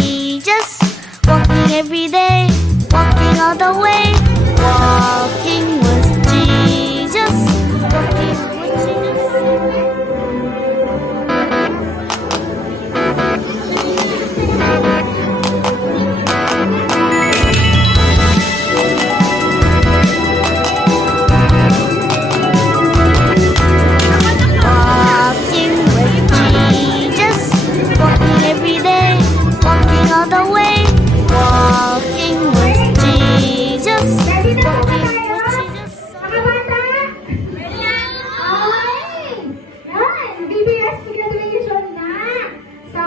Jesus. Walking every day, walking all the way, walking with Jesus, walking with Jesus. Walking with Jesus, walking every day, walking all the way, walking with Jesus, Ready na ba walking tayo? with Jesus. Mga bata? Ready na? Okay! Yan! BBS graduation na! So,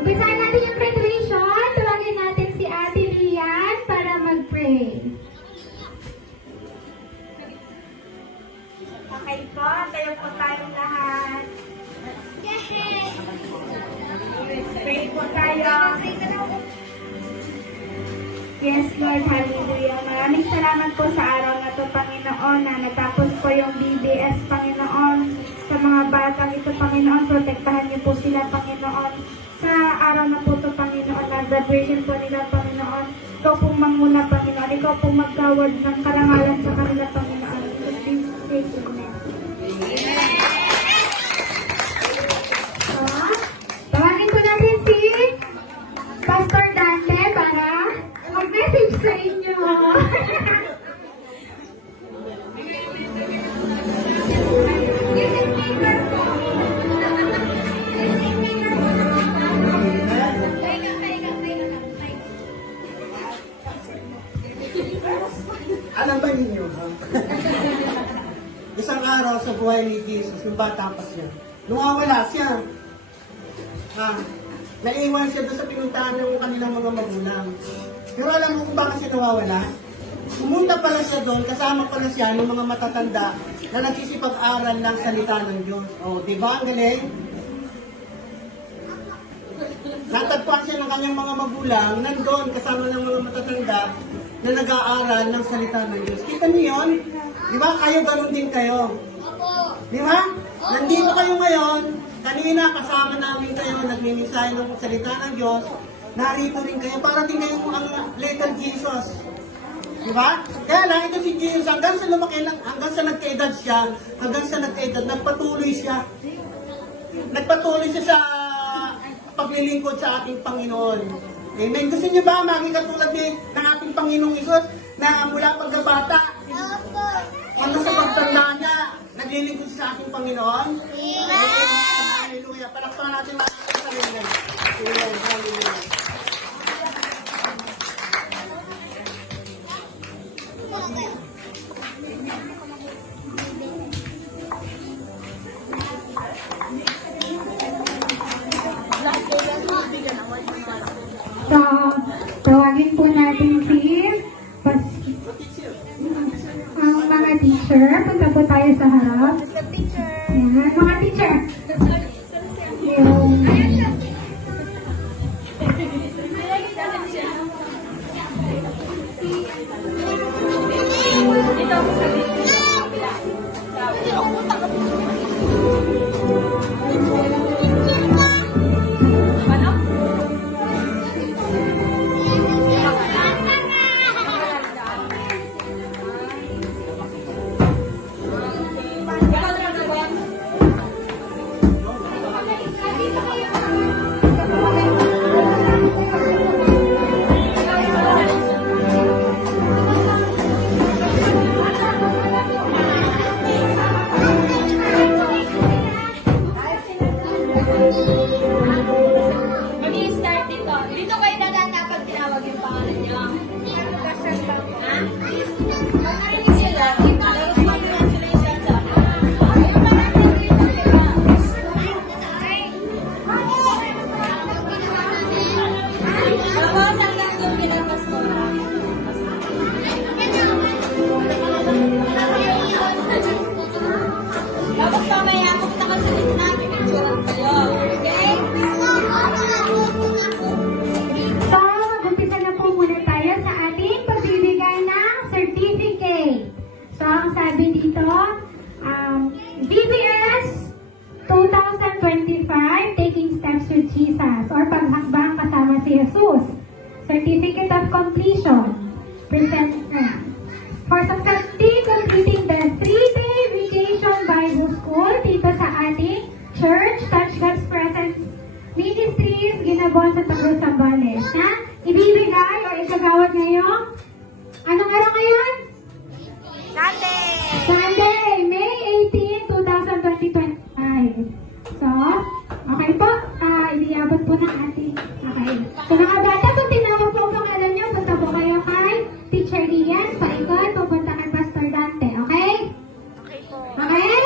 umpisahan natin yung graduation. Tawagin natin si Ate Rian para mag-pray. Okay po, tayo po tayong lahat. Pray po tayo. Yes, Lord, hallelujah. Maraming salamat po sa araw na to, Panginoon, na natapos po yung BBS, Panginoon. Sa mga batang ito, Panginoon, protektahan niyo po sila, Panginoon. Sa araw na po to, Panginoon, na graduation po nila, Panginoon. Ikaw pong manguna, Panginoon. Ikaw pong magkawad ng karangalan sa kanila, Panginoon. In Jesus' name, amen. Tawagin ko natin si Pastor Dante para mag-message sa inyo. Alam ba ninyo, isang araw sa buhay ni Jesus, nung bata pa siya, nawawala siya. Naiwan siya doon sa pinuntahan ng kanilang mga magulang. Pero alam mo kung bakit siya nawawala? Pumunta pala siya doon, kasama pala siya ng mga matatanda na nagsisipag-aral ng salita ng Diyos. O, di ba? Ang galing? Natagpuan siya ng kanyang mga magulang, nandoon kasama ng mga matatanda na nag-aaral ng salita ng Diyos. Kita niyo yun? Di ba? Kayo ganun din kayo. Di ba? Nandito kayo ngayon, kanina kasama namin kayo, nagmimisahe ng salita ng Diyos, narito rin kayo, para din kayo ang little Jesus. Di ba? Kaya lang, ito si Jesus, hanggang sa lumaki, hanggang sa nagkaedad siya, nagpatuloy siya. Nagpatuloy siya sa paglilingkod sa ating Panginoon. Amen. Gusto niyo ba maging katulad ng ating Panginoong Isus na mula pagkabata, hanggang sa pagtanda niya, naglilingkod siya sa ating Panginoon? Amen. Hallelujah. Palakpakan natin mga sarili. Amen. Hallelujah. So, tawagin po natin si ang mga teacher. Punta po tayo sa harap. Ayan, mga teacher. Yung Mag-i-start dito. Dito kayo dadaan kapag tinawag yung pangalan niyo. Ha? Narinig sila. Congratulations sa Babawasan lang yung pinagpastora. Tapos mamaya, punta ka sa gitna, pipicturean kayo. Okay? So, mag-umpisa na po muna tayo sa ating pagbibigay ng certificate. So, ang sabi dito, BBS 2025, Taking Steps with Jesus, or paghakbang kasama si si Jesus. Certificate of completion. Present na. For successfully completing the 3-day vacation Bible School dito sa ating church, Touch God's Presence Ministries, ginabuan sa Tagos Zambales, na ibibigay o ikagawad ngayong anong araw ngayon? Sunday, May 18, 2025. So, okay po, iniabot po ng ating, okay. So mga bata, kung tinawag po ang pangalan niyo, punta po kayo kay Teacher Ian, paikot, pupunta kay Pastor Dante, okay? Okay po. Okay?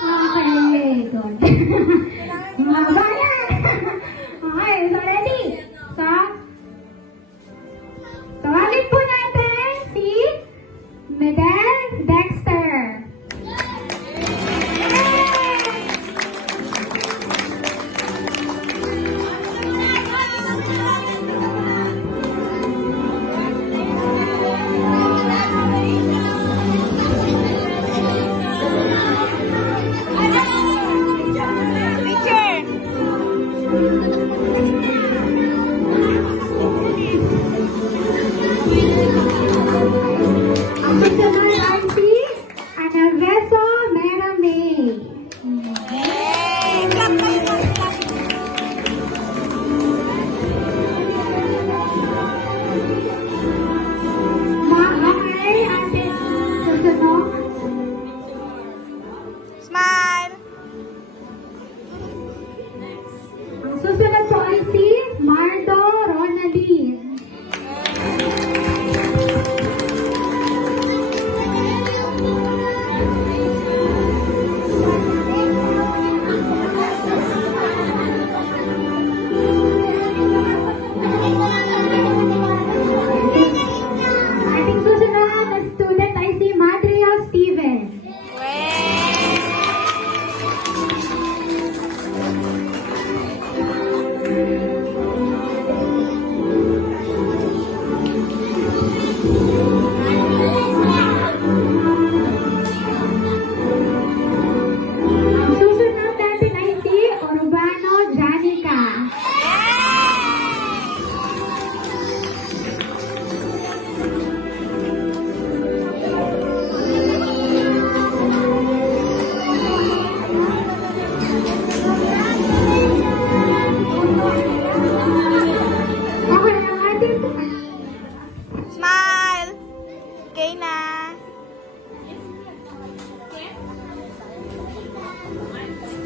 Okay, good. Mga bata. Okay, so ready? So, tawagin po natin si Medel Dexter. Ang susunod ay si Anaveso Meramay. Okay, ating susunod. Smile! Ang susunod po ay si Mardo Ronaldine. Ating susunod na student ay si Madriel Steven. Ang susunod natin ay si Urbano Janica. Okay, ang ating Smile! Okay na.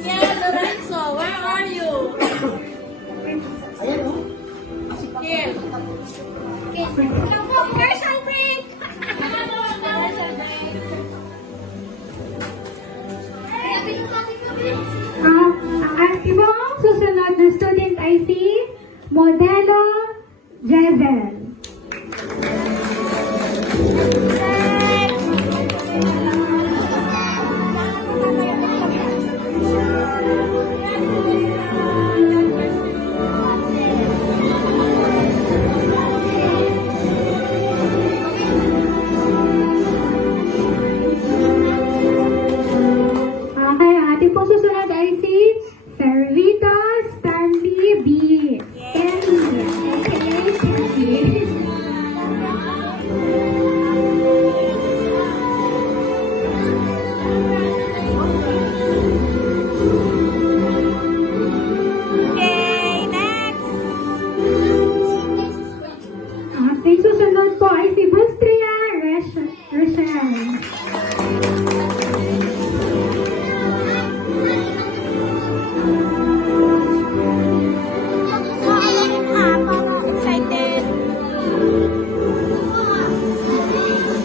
Yeah, Lorenzo, where are you? Ayan, oh. Here. Commercial break! ang ating susunod na student ay si Modelo Jezel. Okay, ang ating pong susunod ay si Servita Stanley B. Stanley. Okay, Stanley. Okay, next! Ang ating susunod po ay si Bustria Rochelle. Excited!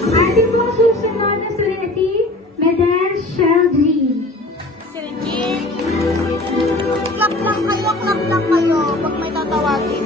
Ating pong susunod na student ay si Medel Sheldry. Clap lang kayo pag may tatawagin.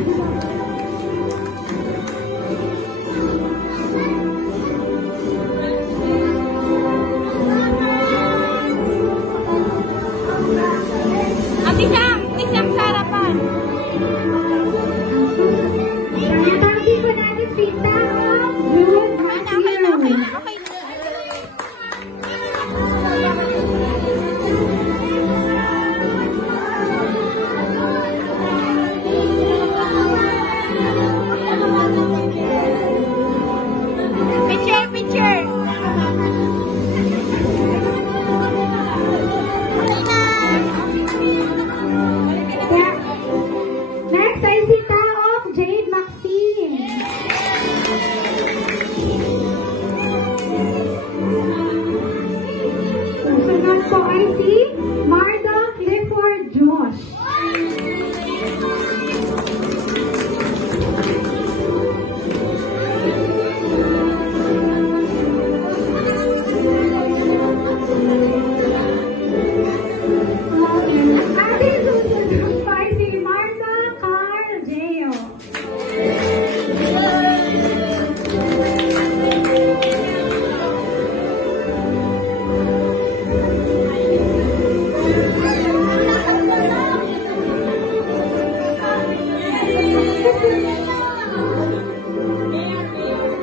Ate Sam sa harapan. Tawagin po natin si Tao June Okay na, okay na, okay na. Picture, picture. Next ay si Taok Jade Maxine. Sunod po ay si Marda Clifford Josh. Ate susunod po ay si Marta Carl Geo.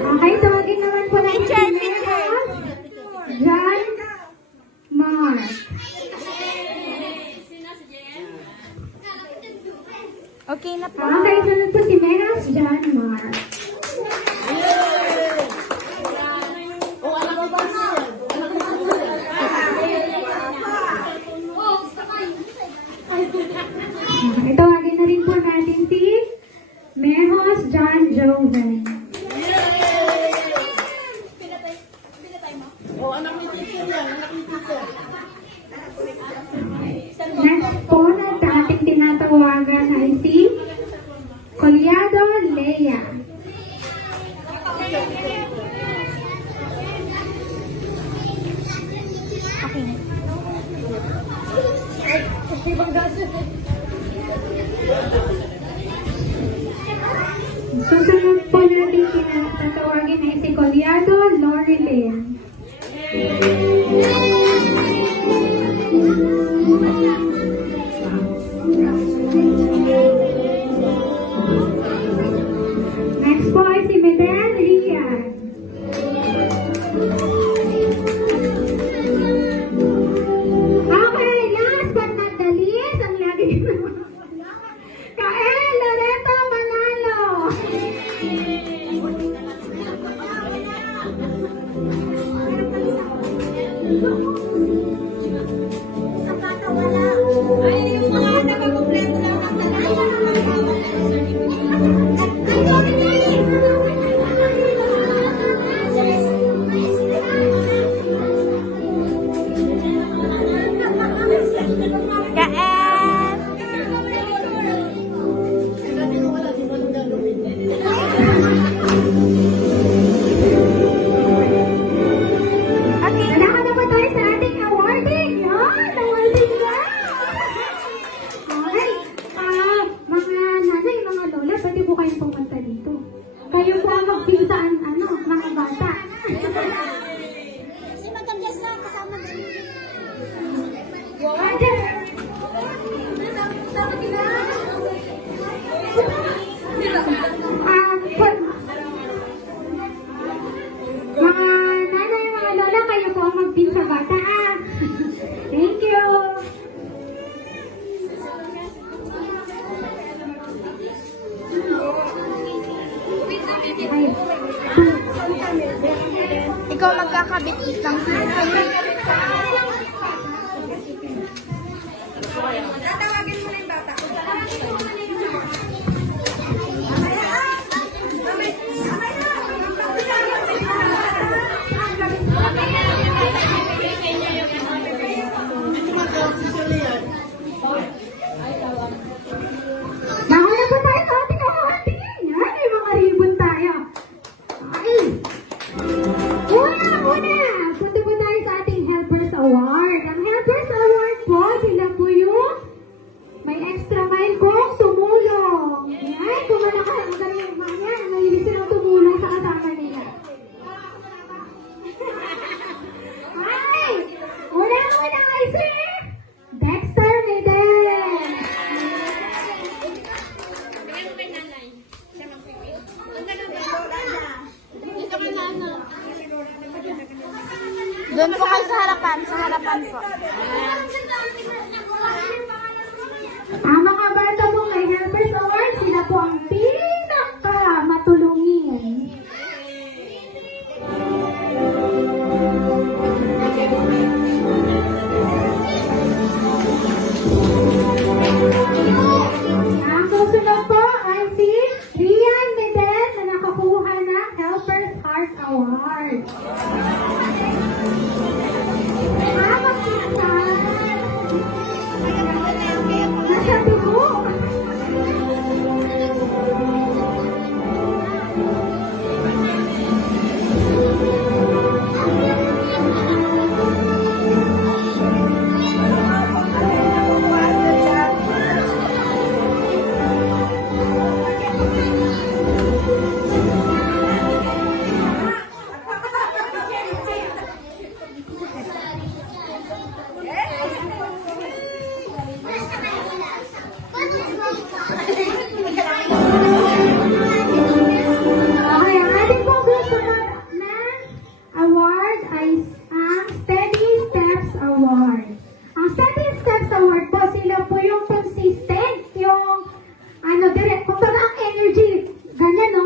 Okay, tawagin naman po natin si Megas John Mark. Okay na po. Okay, sunod po si Megas John Mark. Okay, tawagin na rin po natin si Mehos John Joven. Next po na ating tinatawagan ay si Colyado Lea. Okay na. Susunod po natin tinatawagin ay si Colyado Lorilyn. Next po ay si Medel Rian. Okay, last but not the least, ang lagi Kael Loreto Manalo. Kaen! Okay. Nandaka na po tayo sa ating awarding. Yan, awarding na. Okay. Mga nanay, mga lola, pwede po kayong pumunta dito. Kayo po ang magpinsaan, mga bata. Si Madam Yasna, kasama na. Mga nanay, mga lola, kayo po ang magpinsa bata. Thank you. Ikaw magkakabit isang Nauna po tayo sa ating awarding. Yan, may mga ribbon tayo. Ay! Una! Punta po tayo sa ating Helpers Award. Ang Helpers Award po, sila po yung may extra mile kong tumulong. Ayan, kumana ka. Magaling yung mga yan. Mahilig silang tumulong sa kasama nila. Ay! Una ay si Dexter Miden. Doon po kayo sa harapan po. Ang mga bata po may Helpers Award, sila po ang pinaka matulungin. Ang susunod po ay si Rian Meden na nakakuha ng Helpers Heart Award. Masabi ko. Okay, ang ating pong susunod na award ay ang Steady Steps Award. Ang Steady Steps Award po, sila po yung consistent, yung kumbaga ang energy, ganyan no,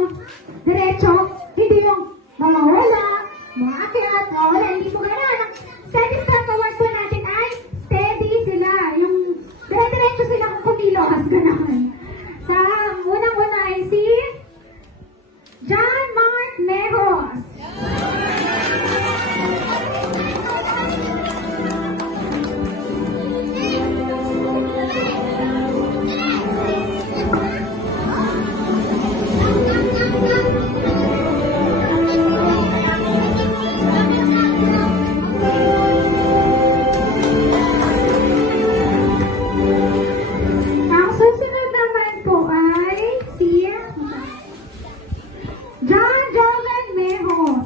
diretso, hindi yung mawawala, maakyat, mawawala, hindi po ganyan. Ang Steady Steps Award po natin ay steady sila, yung dire-diretso sila kung kumilos, gano'n. Sa unang-una ay si John Mark Mejos. Ang susunod naman po ay si John Jogan Mejos.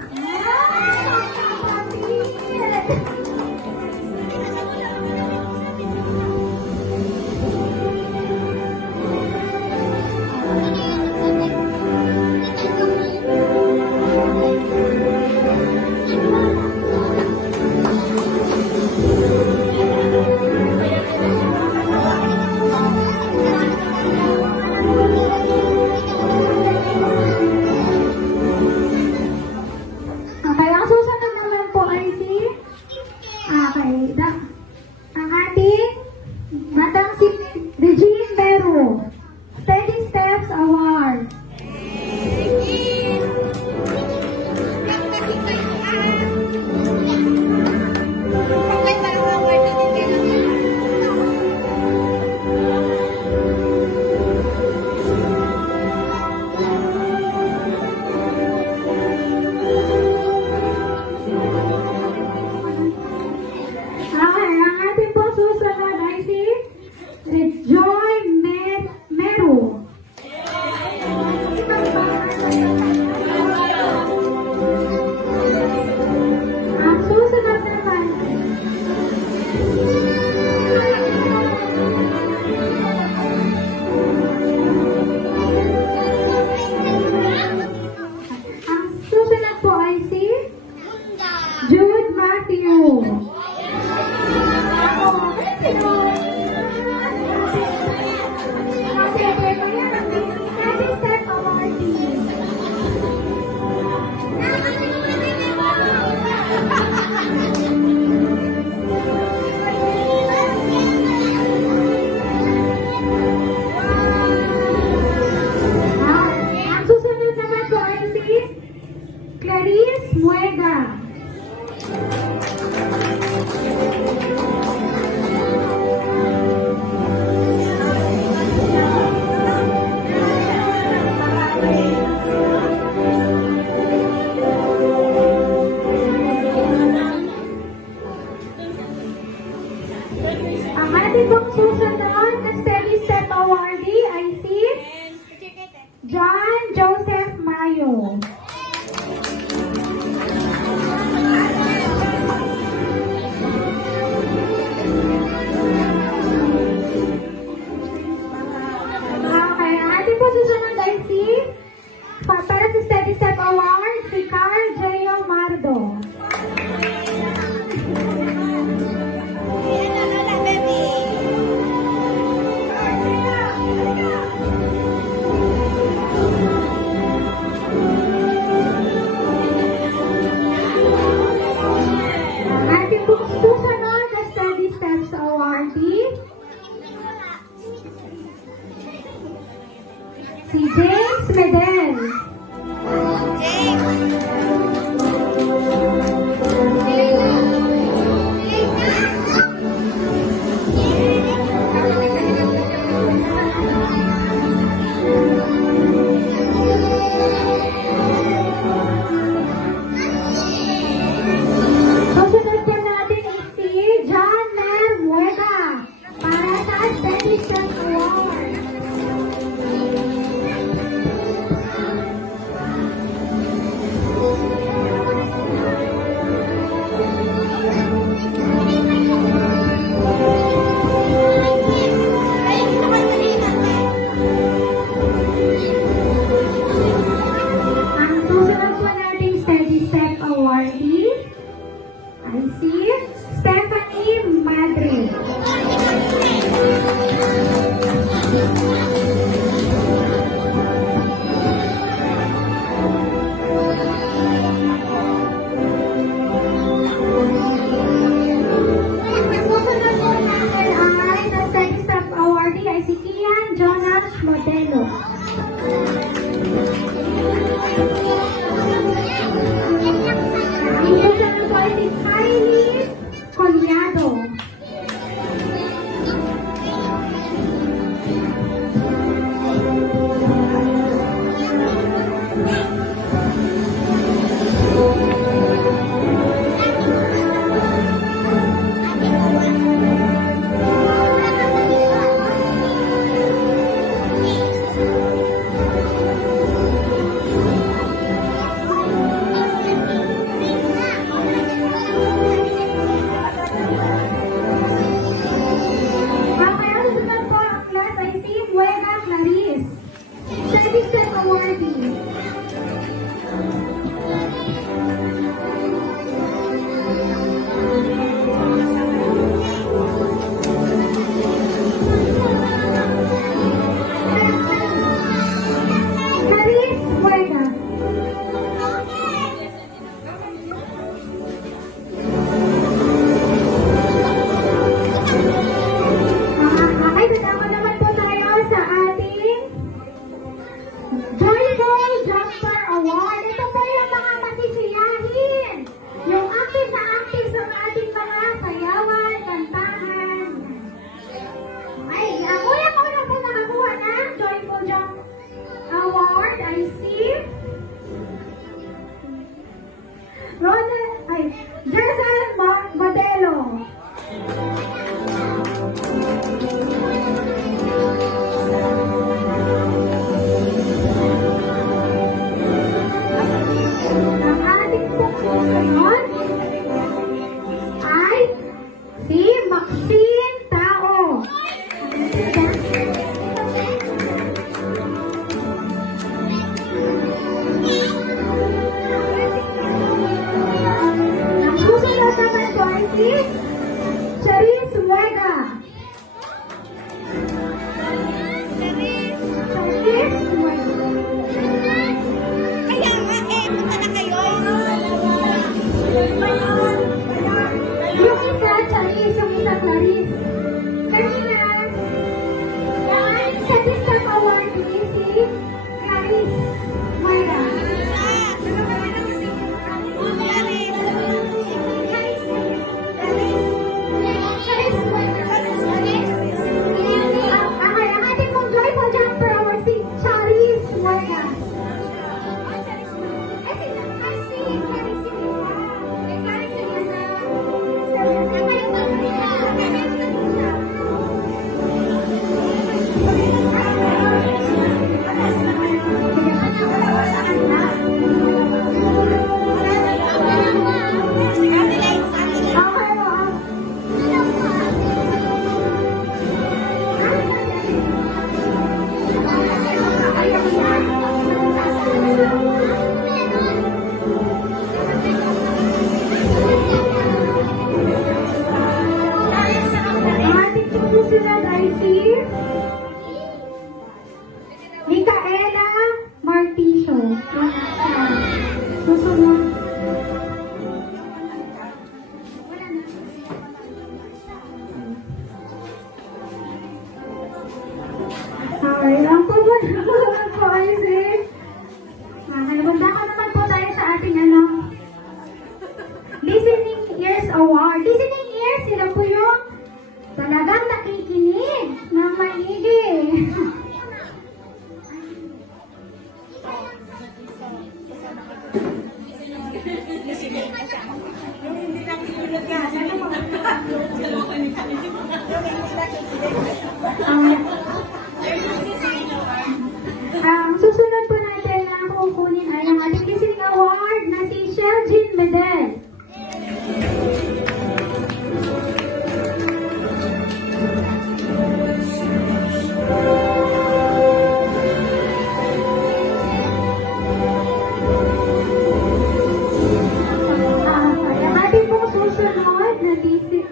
Okay, ang susunod naman po ay si ang ating matang si Regine Bero. Steady Steps Award. Okay, ang ating po susunod ay si Joy Avenue. Okay, ating po susunod ay para sa Steady Step Award, si Carl J. Mardo. Ating po susunod na Steady Steps Awardee, si James Medel. Susunod po natin is si John Mer Muega para sa Steady Step Award. Ang susunod po nating Steady Step Awardee ay si Stephanie Madrid. Ang susunod po natin ay sa Steady Step Awardee ay si Kian Jonas Modelo. Ang susunod po ay si Kylie Collado. Okay, ang susunod po ang class ay si Muega Clarice. Steady Step Awardee. Clarice Muega. Okay, tatawa naman po tayo sa ating Joyful Sorry lang po ba? Po ay si... Nakalimutan ko naman po tayo sa ating Listening Ears Award. Listening Ears, sila po yung talagang nakikinig ng maigi. Ang susunod po natin na kukunin ay ang ating listening award na si Sheljin Medel. Ang ating pong susunod na listening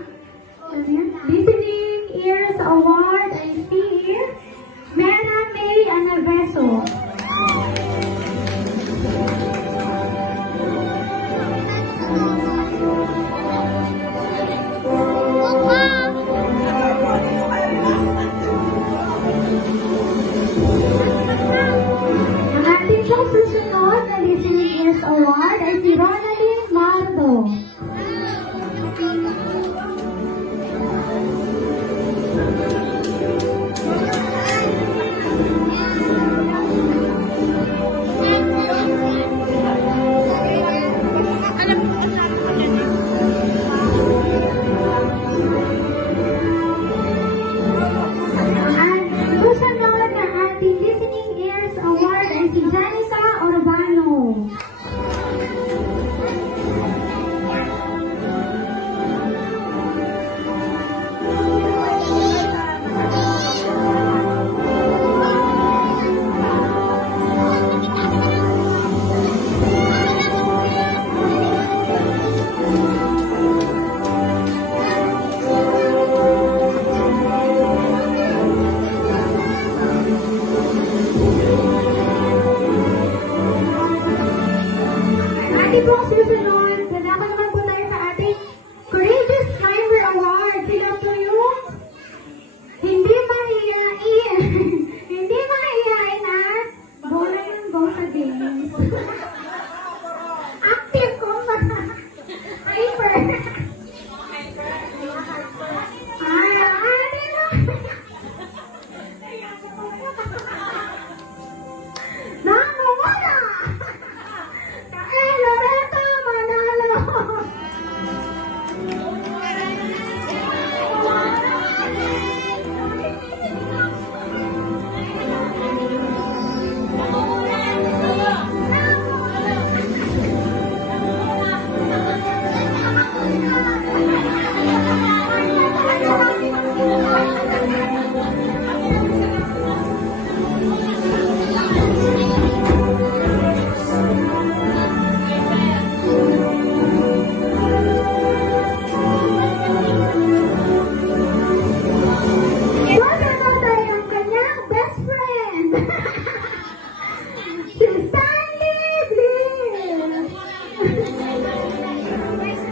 ears award ay si Mera May Anaveso. Ang ating pong susunod na listening ears award ay si Ronaldin Mardo. Ang susunod na ating listening ears award ay si Janica Urbano. Ating pong susunod, nanako naman po tayo sa ating Courageous Climber Award. Sila po yung hindi mahihain. Hindi mahihain na bola ng go sa games. Active ko ba? Hyper. Ay, Nano, wala! Loreto Manalo! Wala na tayong kanyang best friend! Si Stanley Bliss!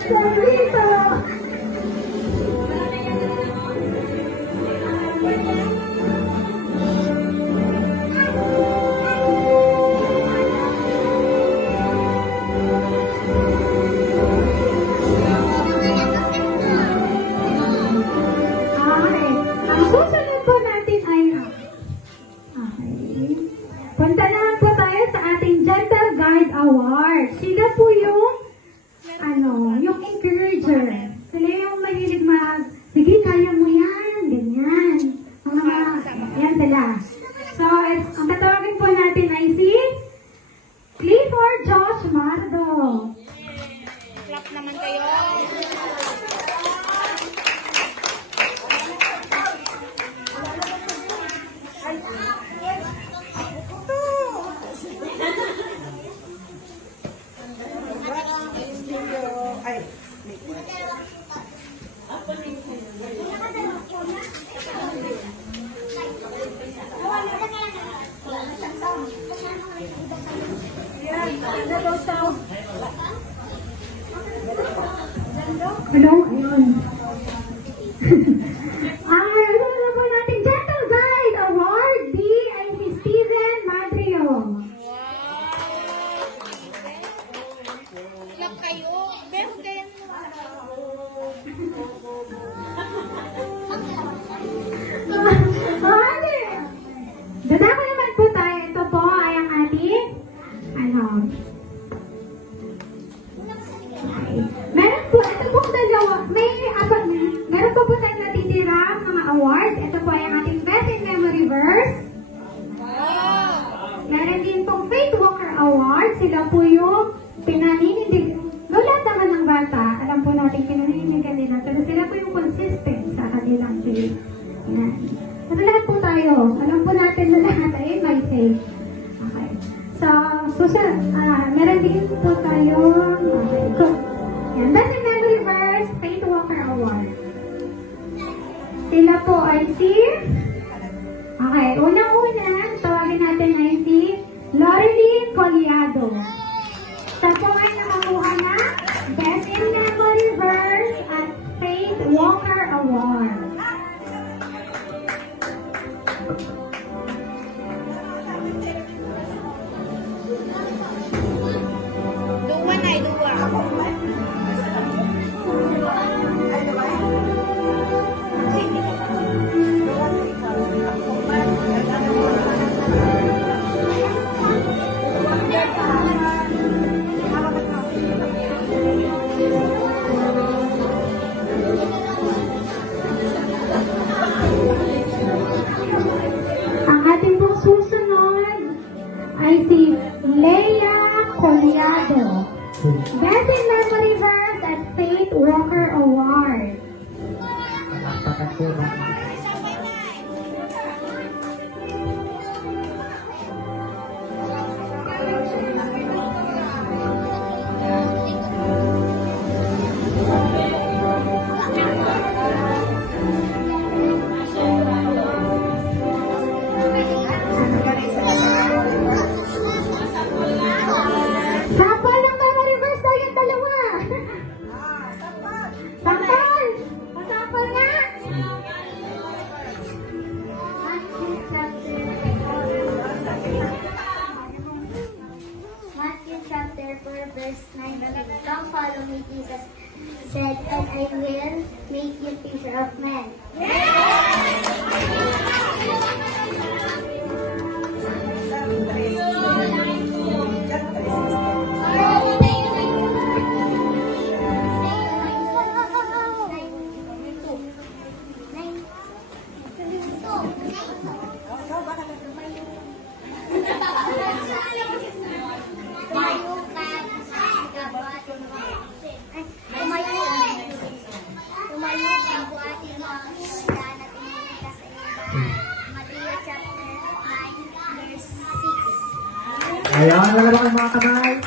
Sabrito! Okay. Ang susunod po natin ay okay. Punta naman po tayo sa ating Gentle Guard Award. Sila po yung yung encourager. Sila yung mahilig sige, kaya mo yan, ganyan. Yan sila. So, ang tatawagin po natin ay si Clifford Josh Mardo. Clap naman kayo. Hello? Ayun. Ang ano po natin, Gentle Guide Award, di sila po yung pinaninindig. Lahat naman ng bata, alam po natin pinaninindigan nila, pero sila po yung consistent sa kanilang faith. Yan. Pero lahat po tayo, alam po natin na lahat ay may faith. Okay. So meron din po tayo, okay, good. Yan. That's in memory verse, Faith Walker Award. Sila po ay si, okay, unang-una, tawagin natin ay si Loreline Collado. Siya po ay nakakuha na Best in Memory Verse at Faith Walker Award. Duwa na, duwa. Ang ating pong susunod ay si Leia Collado. Best in Memory Verse at Faith Walker Award. Sample ng memory verse daw yung dalawa. Sample! Sample nga! Matthew chapter 4 verse 9. Come follow me, Jesus said, and I will make you fisher of men. Matthew chapter 9 verse 6. Ayan, lalabang ang mga kamay.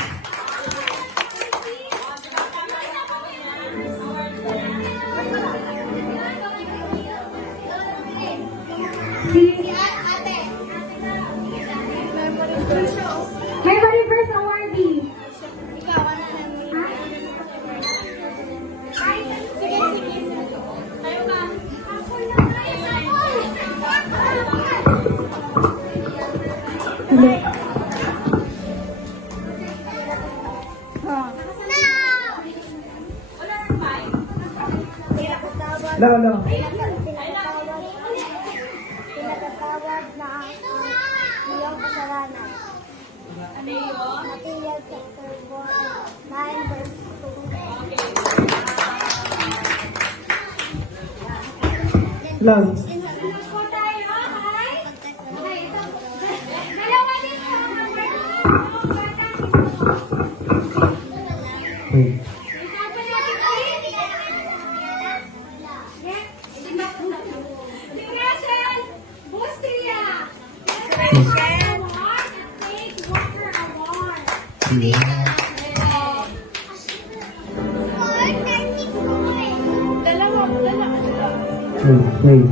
Memory Verse Awardee. Lolo. Pinagkatawad na ang iyong kasalanan. Matthew chapter 9 verse 2. Lolo. Po tayo, okay? Okay, ito. Dalawa din po. Sample natin ulit. Si Rachel Bustria. Award at Faith Walker Award. Wait.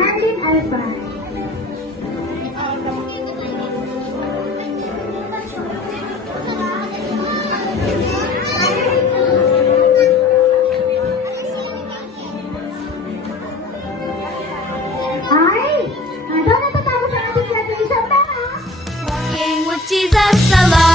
Marlin Alba. Ay! Doon natatapos ang ating graduation. Tama! Walking with Jesus alone.